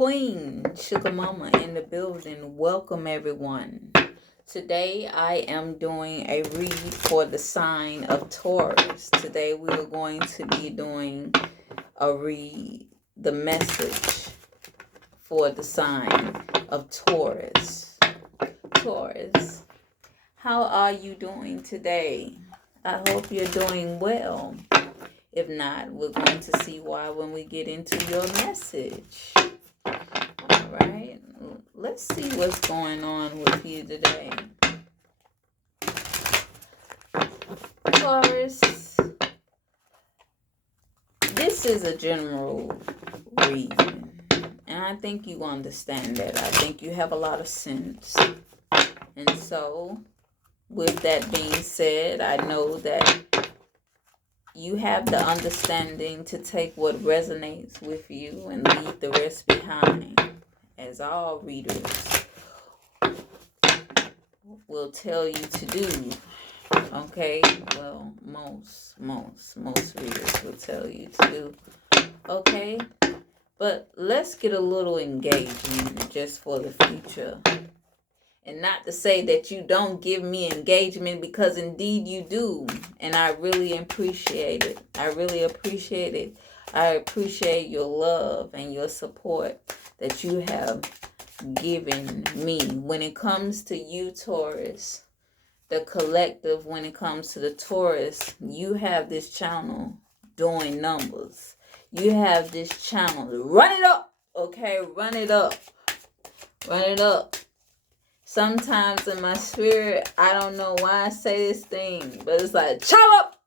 Queen Sugar Mama in the building. Welcome everyone. Today I am doing a read for the sign of Taurus. Today we are going to be doing a read, the message for the sign of Taurus. Taurus, how are you doing today? I hope you're doing well. If not, we're going to see why when we get into your message. All right, let's see what's going on with you today. Taurus, this is a general reading, and I think you understand that. I think you have a lot of sense. And so, with that being said, I know that you have the understanding to take what resonates with you and leave the rest behind, as all readers will tell you to do. Okay, well, most readers will tell you to do. Okay, but let's get a little engagement just for the future. And not to say that you don't give me engagement, because indeed you do. And I really appreciate it. I really appreciate it. I appreciate your love and your support that you have given me. When it comes to you, Taurus, the collective, when it comes to the Taurus, you have this channel doing numbers. You have this channel. Run it up. Okay, run it up. Run it up. Sometimes in my spirit, I don't know why I say this thing, but it's like, chop up,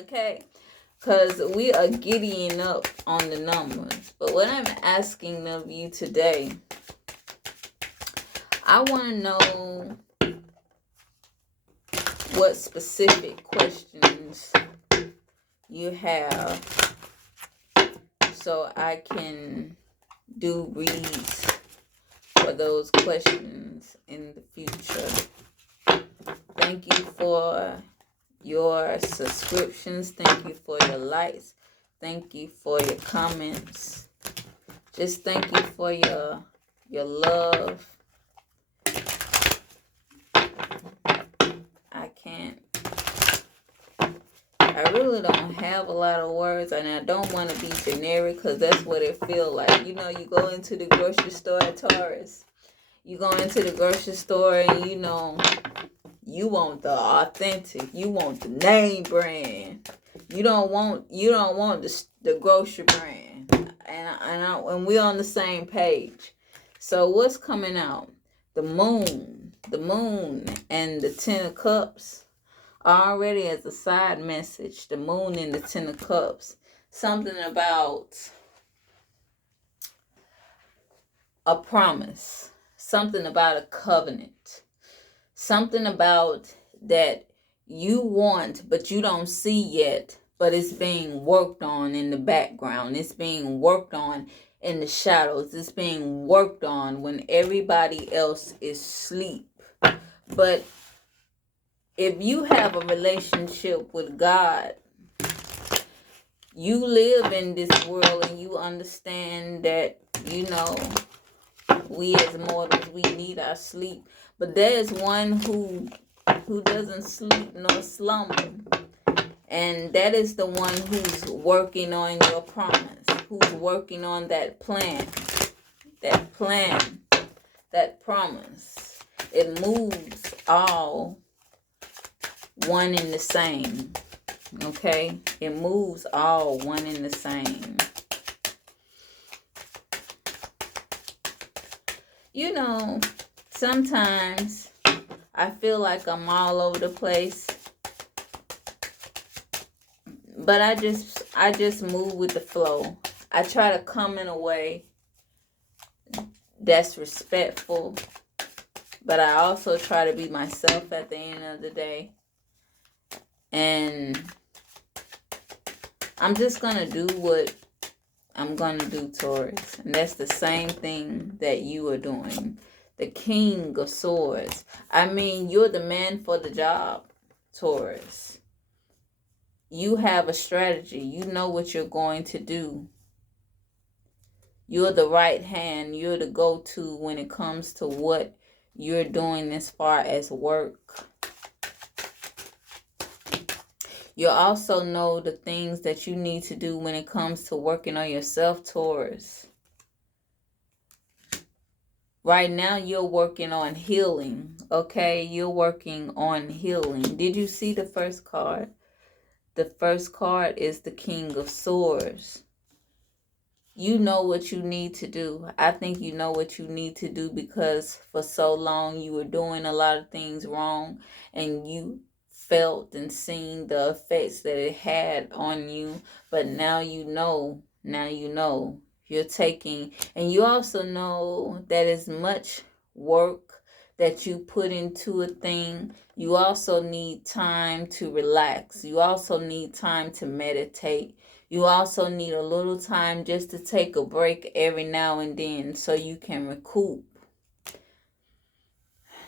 okay? Because we are giddying up on the numbers. But what I'm asking of you today, I want to know what specific questions you have so I can do reads for those questions in the future. Thank you for your subscriptions. Thank you for your likes. Thank you for your comments. Just thank you for your love. I really don't have a lot of words, and I don't want to be generic, because that's what it feels like. You know, you go into the grocery store at Taurus. You go into the grocery store and you know, you want the authentic. You want the name brand. You don't want the grocery brand. And we're on the same page. So what's coming out? The moon and the 10 of cups. Already as a side message, the moon and the 10 of cups. Something about a promise. Something about a covenant. Something about that you want, but you don't see yet. But it's being worked on in the background. It's being worked on in the shadows. It's being worked on when everybody else is asleep. But if you have a relationship with God, you live in this world and you understand that, you know, we as mortals, we need our sleep. But there is one who doesn't sleep nor slumber. And that is the one who's working on your promise. Who's working on that plan. That promise. It moves all one in the same. Okay? It moves all one in the same. You know, sometimes I feel like I'm all over the place. But I just move with the flow. I try to come in a way that's respectful. But I also try to be myself at the end of the day. And I'm just going to do what I'm going to do, Taurus. And that's the same thing that you are doing. The King of Swords. I mean, you're the man for the job, Taurus. You have a strategy. You know what you're going to do. You're the right hand. You're the go-to when it comes to what you're doing as far as work. You also know the things that you need to do when it comes to working on yourself, Taurus. Right now, you're working on healing, okay? You're working on healing. Did you see the first card? The first card is the King of Swords. You know what you need to do. I think you know what you need to do because for so long you were doing a lot of things wrong and you felt and seen the effects that it had on you. But now you know. Now you know. You're taking, and you also know that as much work that you put into a thing, you also need time to relax. You also need time to meditate. You also need a little time just to take a break every now and then so you can recoup.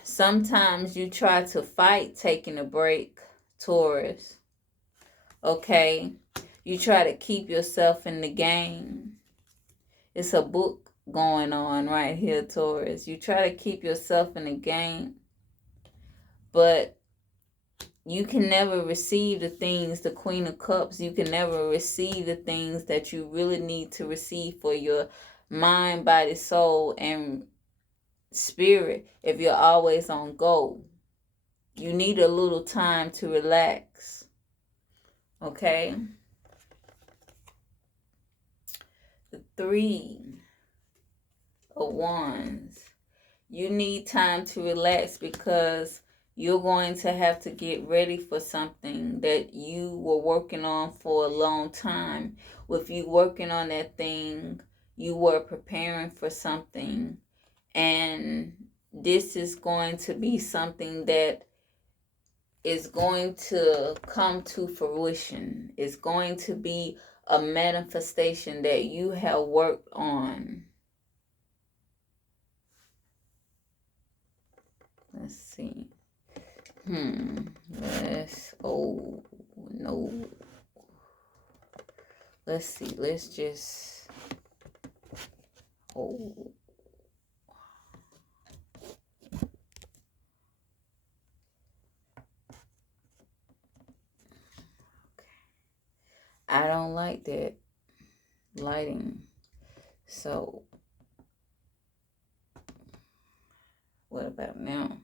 Sometimes you try to fight taking a break, Taurus. Okay? You try to keep yourself in the game. It's a book going on right here, Taurus. You try to keep yourself in the game, but you can never receive the things, the Queen of Cups. You can never receive the things that you really need to receive for your mind, body, soul, and spirit if you're always on go. You need a little time to relax. Okay? The Three of Wands. You need time to relax because you're going to have to get ready for something that you were working on for a long time. With you working on that thing, you were preparing for something. And this is going to be something that is going to come to fruition. It's going to be a manifestation that you have worked on. Let's see. Oh, no. Let's see. Let's just, oh. Okay. I don't like that lighting. So, what about now?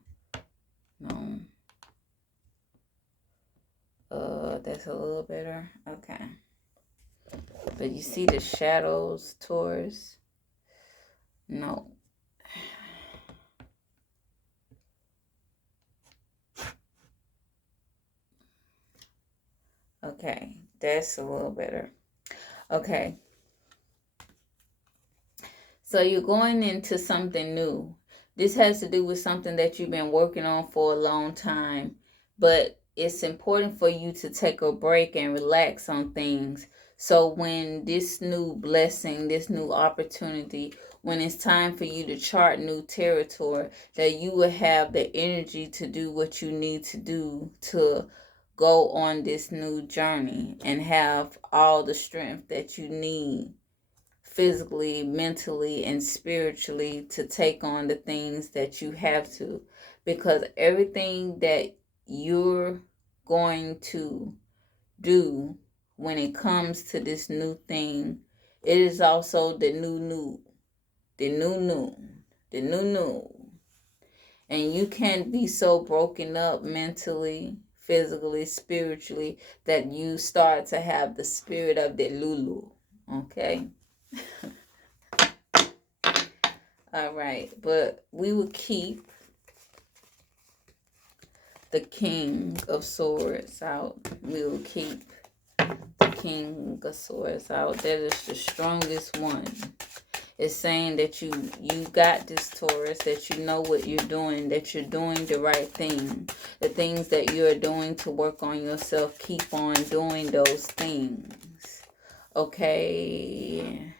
No. That's a little better. Okay. But you see the shadows, Taurus? No. Okay, that's a little better. Okay. So you're going into something new. This has to do with something that you've been working on for a long time. But it's important for you to take a break and relax on things. So when this new blessing, this new opportunity, when it's time for you to chart new territory, that you will have the energy to do what you need to do to go on this new journey and have all the strength that you need physically, mentally, and spiritually to take on the things that you have to. Because everything that you're going to do when it comes to this new thing, it is also the new. And you can't be so broken up mentally, physically, spiritually, that you start to have the spirit of the Lulu. Okay? All right. But we will keep the King of Swords out. We will keep the King of Swords out. That is the strongest one. It's saying that you got this, Taurus, that you know what you're doing, that you're doing the right thing. The things that you're doing to work on yourself, keep on doing those things. Okay.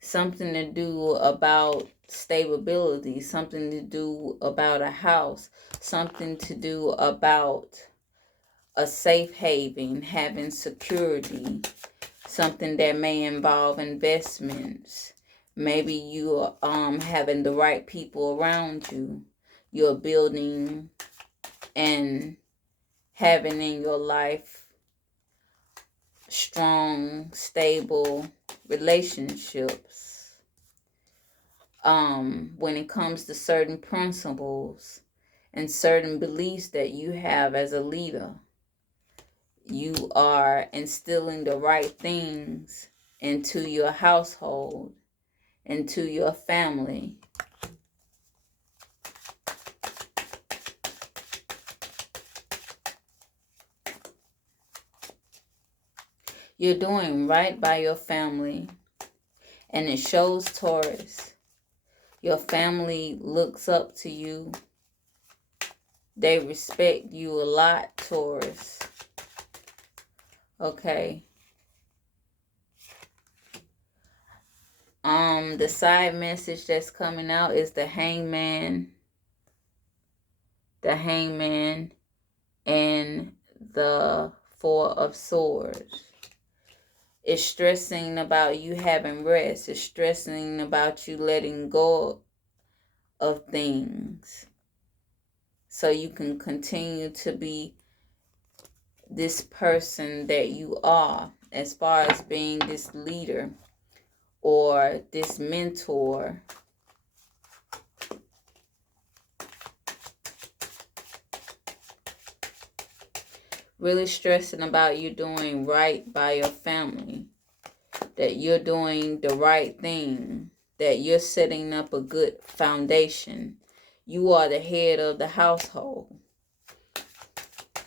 Something to do about stability, something to do about a house, something to do about a safe haven, having security. something that may involve investments. Maybe you are having the right people around you. You're building and having in your life strong, stable relationships. When it comes to certain principles and certain beliefs that you have as a leader, you are instilling the right things into your household, into your family. You're doing right by your family. And it shows, Taurus, your family looks up to you. They respect you a lot, Taurus. Okay. The side message that's coming out is the Hangman. The Hangman and the Four of Swords. It's stressing about you having rest. It's stressing about you letting go of things so you can continue to be this person that you are, as far as being this leader or this mentor. Really stressing about you doing right by your family, that you're doing the right thing, that you're setting up a good foundation. You are the head of the household.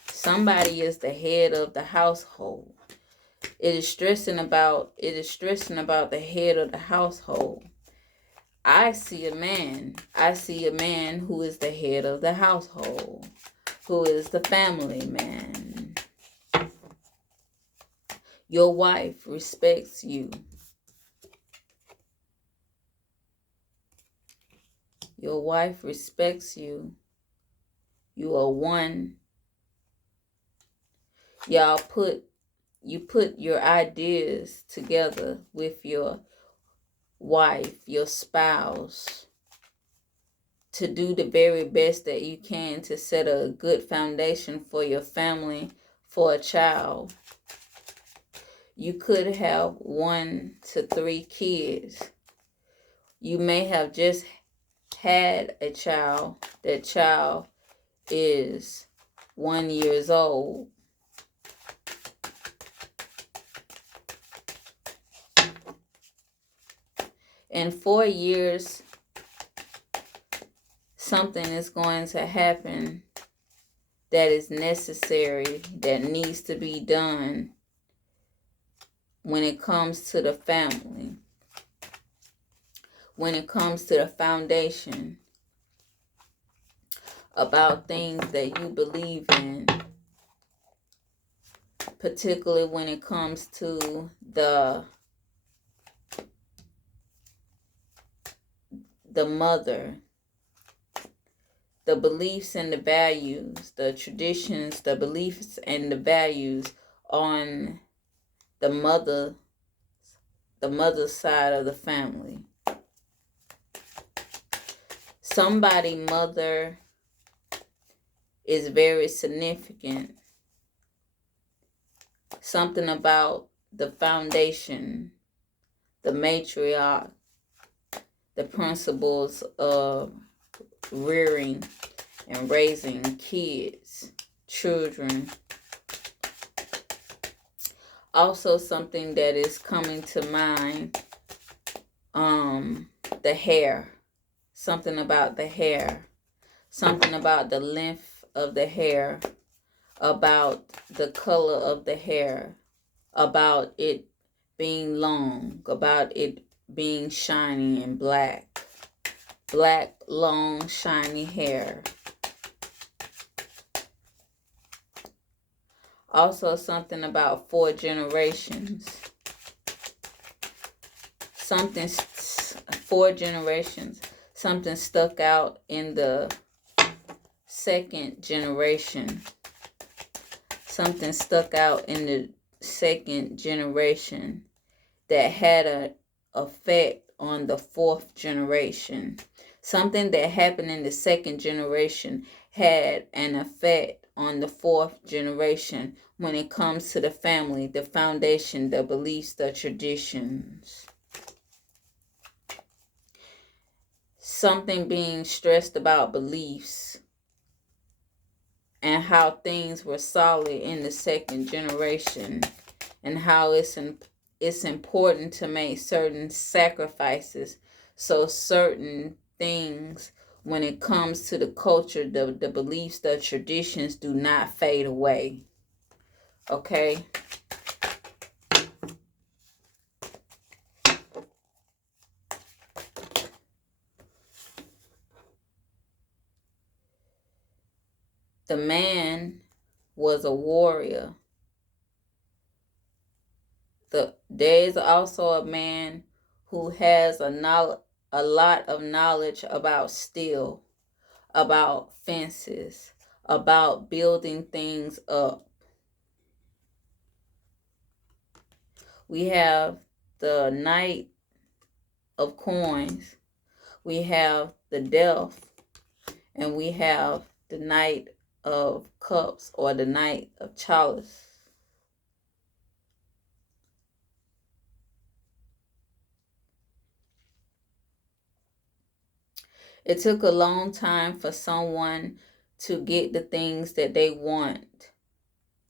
Somebody is the head of the household. It is stressing about the head of the household. I see a man. I see a man who is the head of the household, who is the family man. Your wife respects you. Your wife respects you. You are one. You put your ideas together with your wife, your spouse, to do the very best that you can to set a good foundation for your family, for a child. You could have 1 to 3 kids. You may have just had a child. That child is 1 year old. In 4 years, something is going to happen that is necessary, that needs to be done when it comes to the family, when it comes to the foundation, about things that you believe in, particularly when it comes to the mother, the beliefs and the values, the traditions, the beliefs and the values on the mother's side of the family. Somebody's mother is very significant. Something about the foundation, the matriarch, the principles of rearing and raising kids, children. Also, something that is coming to mind, the hair. Something about the hair. Something about the length of the hair. About the color of the hair. About it being long. About it being shiny and black. Black, long, shiny hair. Also, something about 4 generations. 4 generations. Something stuck out in the 2nd generation. Something stuck out in the second generation that had an effect on the fourth generation. Something that happened in the second generation had an effect on the fourth generation when it comes to the family, the foundation, the beliefs, the traditions. Something being stressed about beliefs and how things were solid in the second generation, and how it's important to make certain sacrifices so certain things, when it comes to the culture, the beliefs, the traditions, do not fade away. Okay? The man was a warrior. There is also a man who has a lot of knowledge about steel, about fences, about building things up. We have the Knight of Coins, we have the Death, and we have the Knight of Cups, or the Knight of Chalice. It took a long time for someone to get the things that they want.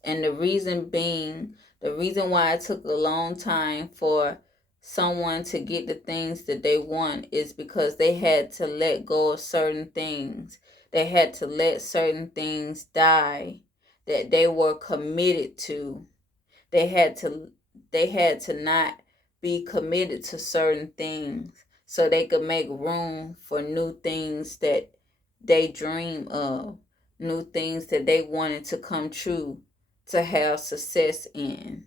And the reason why it took a long time for someone to get the things that they want is because they had to let go of certain things. They had to let certain things die that they were committed to. They had to not be committed to certain things so they could make room for new things that they dream of, new things that they wanted to come true, to have success in.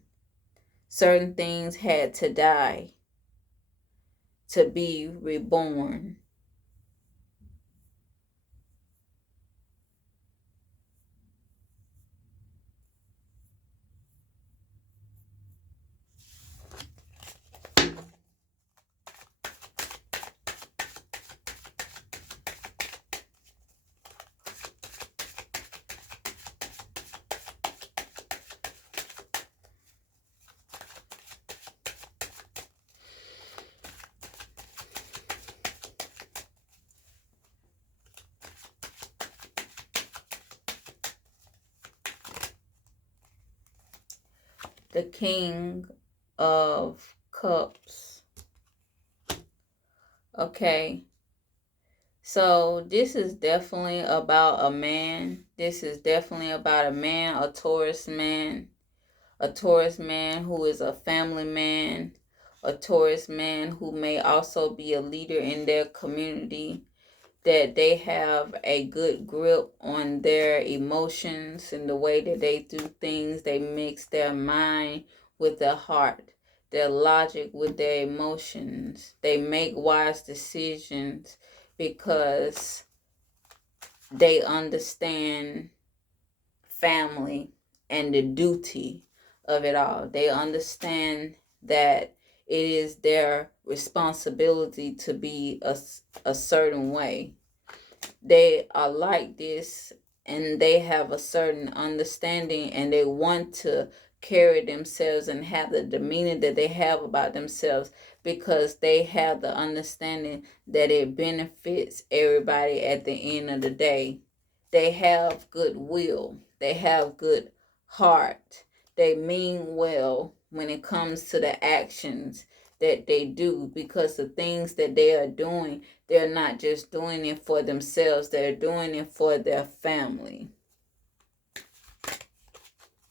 Certain things had to die to be reborn. The King of Cups. Okay. So this is definitely about a man. This is definitely about a man, a Taurus man. A Taurus man who is a family man. A Taurus man who may also be a leader in their community. That they have a good grip on their emotions and the way that they do things. They mix their mind with their heart, their logic with their emotions. They make wise decisions because they understand family and the duty of it all. They understand that it is their responsibility to be a certain way. They are like this, and they have a certain understanding, and they want to carry themselves and have the demeanor that they have about themselves because they have the understanding that it benefits everybody at the end of the day. They have goodwill. They have good heart. They mean well when it comes to the actions that they do, because the things that they are doing, they're not just doing it for themselves, they're doing it for their family,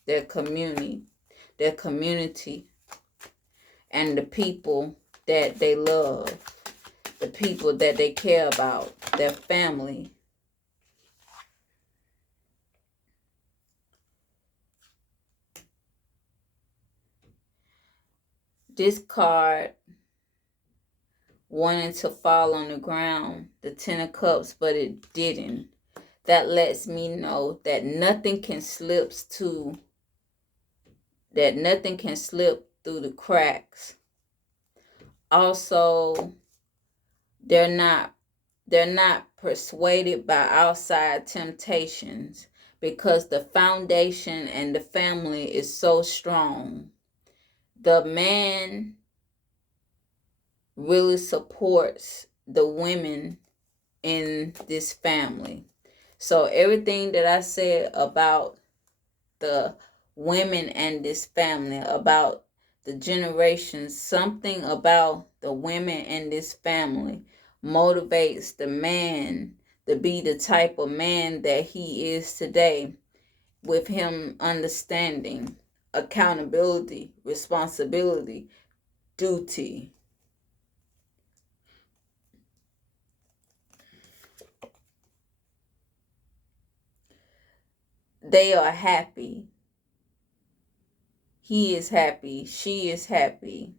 their community, and the people that they love, the people that they care about, their family. This card wanted to fall on the ground, the Ten of Cups, but it didn't. That lets me know that nothing can slip to that nothing can slip through the cracks. Also, they're not persuaded by outside temptations because the foundation and the family is so strong. The man really supports the women in this family. So everything that I said about the women and this family, about the generations, something about the women in this family motivates the man to be the type of man that he is today, with him understanding accountability, responsibility, duty. They are happy. He is happy. She is happy.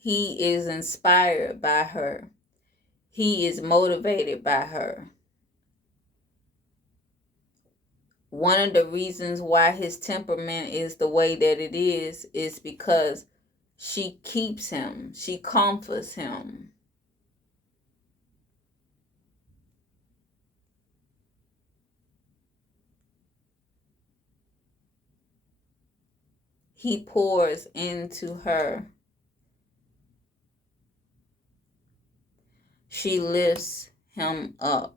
He is inspired by her. He is motivated by her. One of the reasons why his temperament is the way that it is because she keeps him. She comforts him. He pours into her. She lifts him up.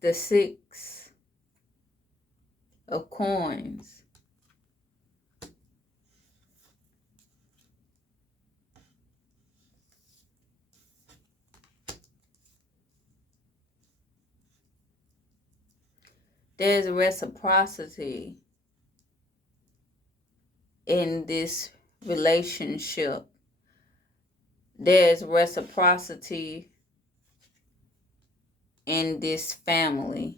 The 6 of coins. There's reciprocity in this relationship. There's reciprocity in this family.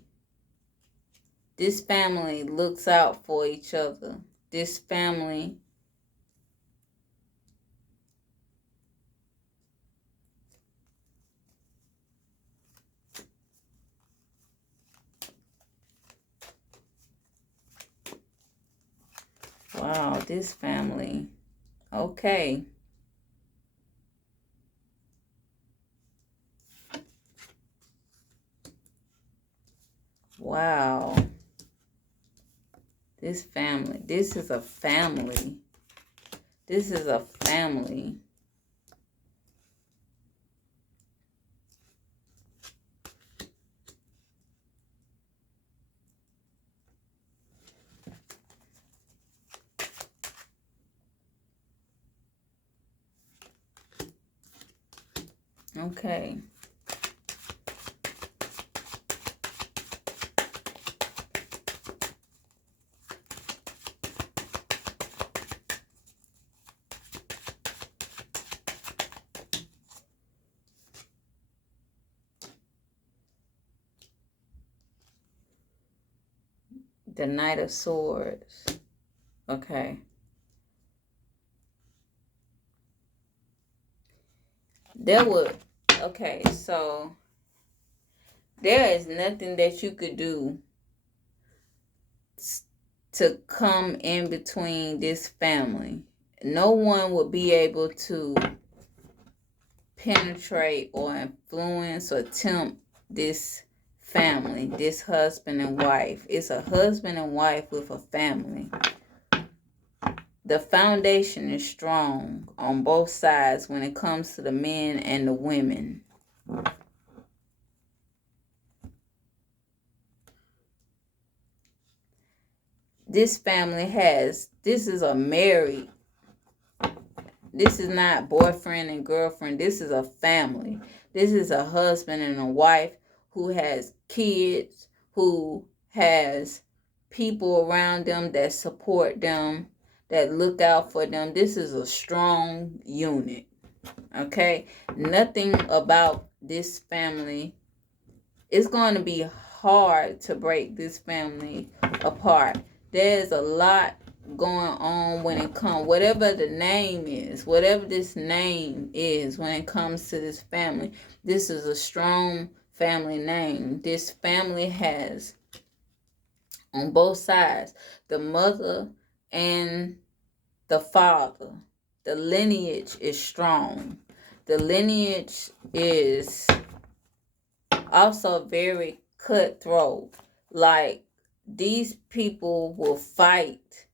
This family looks out for each other. This family wow, this family. Okay. Wow. This family. This is a family. This is a family. Okay. The Knight of Swords. Okay. Okay, so there is nothing that you could do to come in between this family. No one will be able to penetrate or influence or tempt this family, this husband and wife. It's a husband and wife with a family. The foundation is strong on both sides when it comes to the men and the women. This family this is a married, this is not boyfriend and girlfriend. This is a family. This is a husband and a wife who has kids, who has people around them that support them, that look out for them. This is a strong unit. Okay? Nothing about this family. It's going to be hard to break this family apart. There's a lot going on when it comes, whatever the name is, whatever this name is when it comes to this family. This is a strong family name. This family has, on both sides, the mother and the father. The lineage is strong. The lineage is also very cutthroat. Like, these people will fight,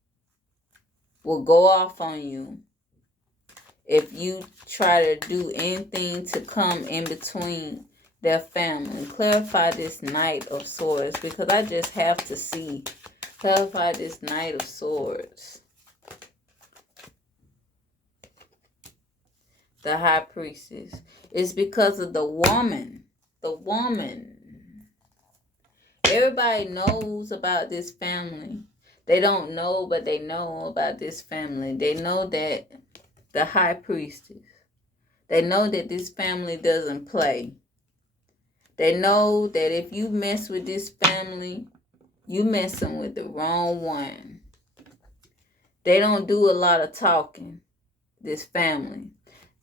will go off on you if you try to do anything to come in between their family. Clarify this Knight of Swords, because I just have to see. Clarify this Knight of Swords. The High Priestess. It's because of the woman. The woman. Everybody knows about this family. They don't know, but they know about this family. They know that the High Priestess. They know that this family doesn't play. They know that if you mess with this family, you messing with the wrong one. They don't do a lot of talking, this family.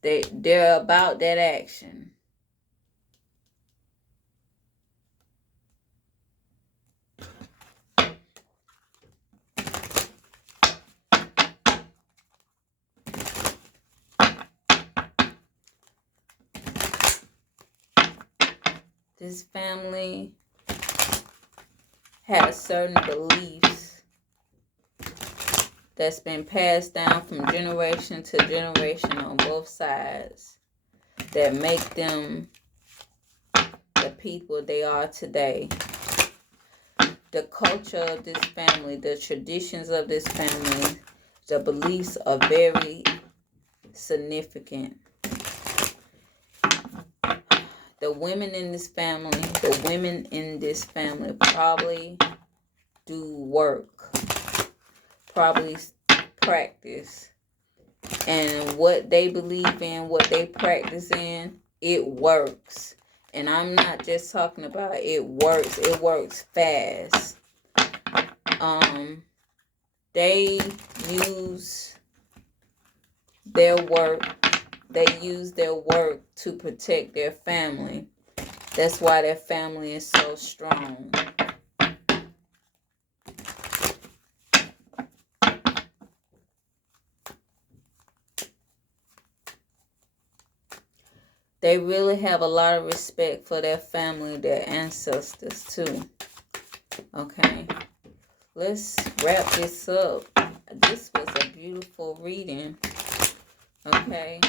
They're about that action. This family has certain beliefs that's been passed down from generation to generation on both sides that make them the people they are today. The culture of this family, the traditions of this family, the beliefs are very significant. The women in this family probably do work, probably practice. And what they believe in, what they practice in, it works. And I'm not just talking about it works fast. They use their work to protect their family. That's why their family is so strong. They really have a lot of respect for their family, their ancestors too. Okay, let's wrap this up. This was a beautiful reading. Okay.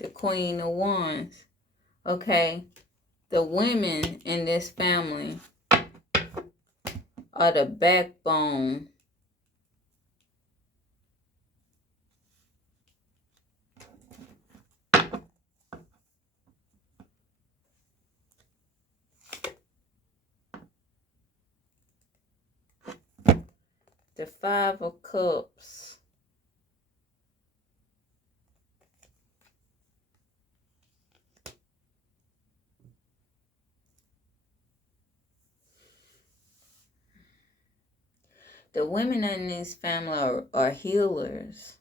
The Queen of Wands. Okay, the women in this family are the backbone. The Five of Cups. The women in this family are healers.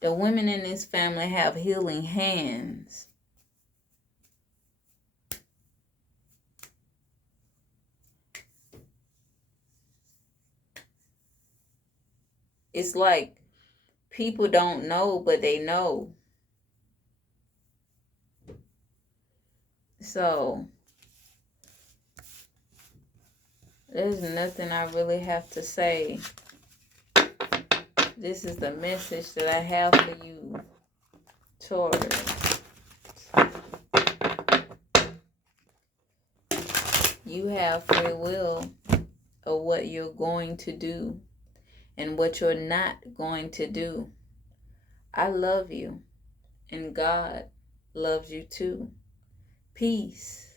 The women in this family have healing hands. It's like people don't know, but they know. So, there's nothing I really have to say. This is the message that I have for you. Taurus. You have free will of what you're going to do and what you're not going to do. I love you, and God loves you too. Peace.